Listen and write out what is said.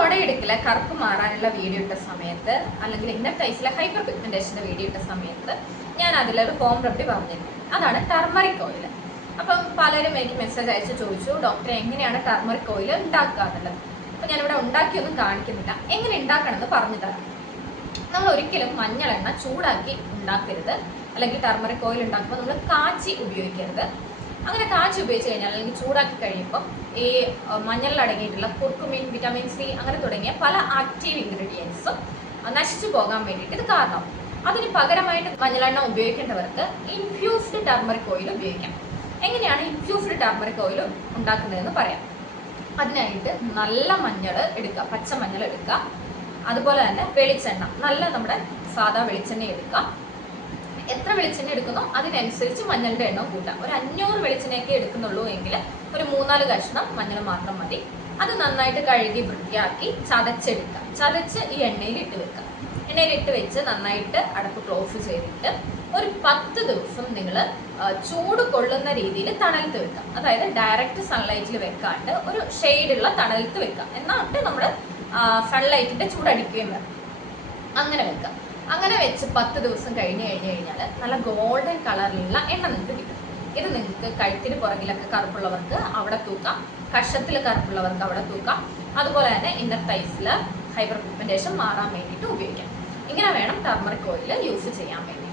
തൊടയെടുക്കില്ല കറുപ്പ് മാറാനുള്ള വീഡിയോ ഇട്ട സമയത്ത് അല്ലെങ്കിൽ ഇന്നർ തൈസിലെ ഹൈപ്പർ പിഗ്മെന്റേഷന്റെ വീഡിയോ ഇട്ട സമയത്ത് ഞാൻ അതിലൊരു ഹോം റെമഡി പറഞ്ഞിരുന്നു. അതാണ് ടർമറിക് ഓയിൽ. അപ്പം പലരും എനിക്ക് മെസ്സേജ് അയച്ച് ചോദിച്ചു, ഡോക്ടറെ എങ്ങനെയാണ് ടർമറിക് ഓയിൽ ഉണ്ടാക്കുക എന്നുള്ളത്. അപ്പം ഞാനിവിടെ ഉണ്ടാക്കിയൊന്നും കാണിക്കുന്നില്ല, എങ്ങനെ ഉണ്ടാക്കണമെന്ന് പറഞ്ഞു തരാം. നമ്മൾ ഒരിക്കലും മഞ്ഞളെണ്ണ ചൂടാക്കി ഉണ്ടാക്കരുത്, അല്ലെങ്കിൽ ടർമറിക് ഓയിൽ ഉണ്ടാക്കുമ്പോൾ നമ്മൾ കാച്ചി ഉപയോഗിക്കരുത്. അങ്ങനെ കാച്ചി ഉപയോഗിച്ച് കഴിഞ്ഞാൽ അല്ലെങ്കിൽ ചൂടാക്കി കഴിയുമ്പോൾ ഈ മഞ്ഞളിൽ അടങ്ങിയിട്ടുള്ള കുർക്കുമിൻ, വിറ്റാമിൻ സി അങ്ങനെ തുടങ്ങിയ പല ആക്റ്റീവ് ഇൻഗ്രീഡിയൻസും നശിച്ചു പോകാൻ വേണ്ടിയിട്ട് ഇത് കാരണം. അതിന് പകരമായിട്ട് മഞ്ഞളെണ്ണ ഉപയോഗിക്കേണ്ടവർക്ക് ഇൻഫ്യൂസ്ഡ് ടർമറിക് ഓയിൽ ഉപയോഗിക്കാം. എങ്ങനെയാണ് ഇൻഫ്യൂസ്ഡ് ടർമറിക് ഓയിൽ ഉണ്ടാക്കുന്നതെന്ന് പറയാം. അതിനായിട്ട് നല്ല മഞ്ഞൾ എടുക്കുക, പച്ച മഞ്ഞൾ എടുക്കുക. അതുപോലെ തന്നെ വെളിച്ചെണ്ണ, നല്ല നമ്മുടെ സാധാ വെളിച്ചെണ്ണ എടുക്കുക. എത്ര വെളിച്ചെണ്ണ എടുക്കുന്നോ അതിനനുസരിച്ച് മഞ്ഞളുടെ എണ്ണം കൂട്ടാം. ഒരു 500 വെളിച്ചെണ്ണയൊക്കെ എടുക്കുന്നുള്ളൂ എങ്കിൽ ഒരു 3-4 കഷ്ണം മഞ്ഞൾ മാത്രം മതി. അത് നന്നായിട്ട് കഴുകി വൃത്തിയാക്കി ചതച്ചെടുക്കുക. ചതച്ച് ഈ എണ്ണയിൽ ഇട്ട് വെക്കുക. എണ്ണയിലിട്ട് വെച്ച് നന്നായിട്ട് അടപ്പ് ക്ലോസ് ചെയ്തിട്ട് ഒരു 10 ദിവസം നിങ്ങൾ ചൂട് കൊള്ളുന്ന രീതിയിൽ തണലത്ത് വെക്കുക. അതായത് ഡയറക്റ്റ് സൺലൈറ്റിൽ വെക്കാണ്ട് ഒരു ഷെയ്ഡുള്ള തണലത്ത് വെക്കുക. എന്നിട്ട് നമ്മൾ സൺലൈറ്റിന്റെ ചൂടടിക്കുകയും വേണം. അങ്ങനെ വെക്കുക. അങ്ങനെ വെച്ച് 10 ദിവസം കഴിഞ്ഞ് കഴിഞ്ഞാൽ നല്ല ഗോൾഡൻ കളറിലുള്ള എണ്ണ നിങ്ങൾക്ക് കിട്ടും. ഇത് നിങ്ങൾക്ക് കഴുത്തിന് പുറകിലൊക്കെ കറുപ്പുള്ളവർക്ക് അവിടെ തൂക്കാം, കഷത്തിൽ കറുപ്പുള്ളവർക്ക് അവിടെ തൂക്കാം. അതുപോലെ തന്നെ ഇന്നർ തൈസിൽ ഹൈപ്പർ പിഗ്മെന്റേഷൻ മാറാൻ വേണ്ടിയിട്ട് ഉപയോഗിക്കാം. ഇങ്ങനെ വേണം ടർമറിക് ഓയിൽ യൂസ് ചെയ്യാൻ വേണ്ടി.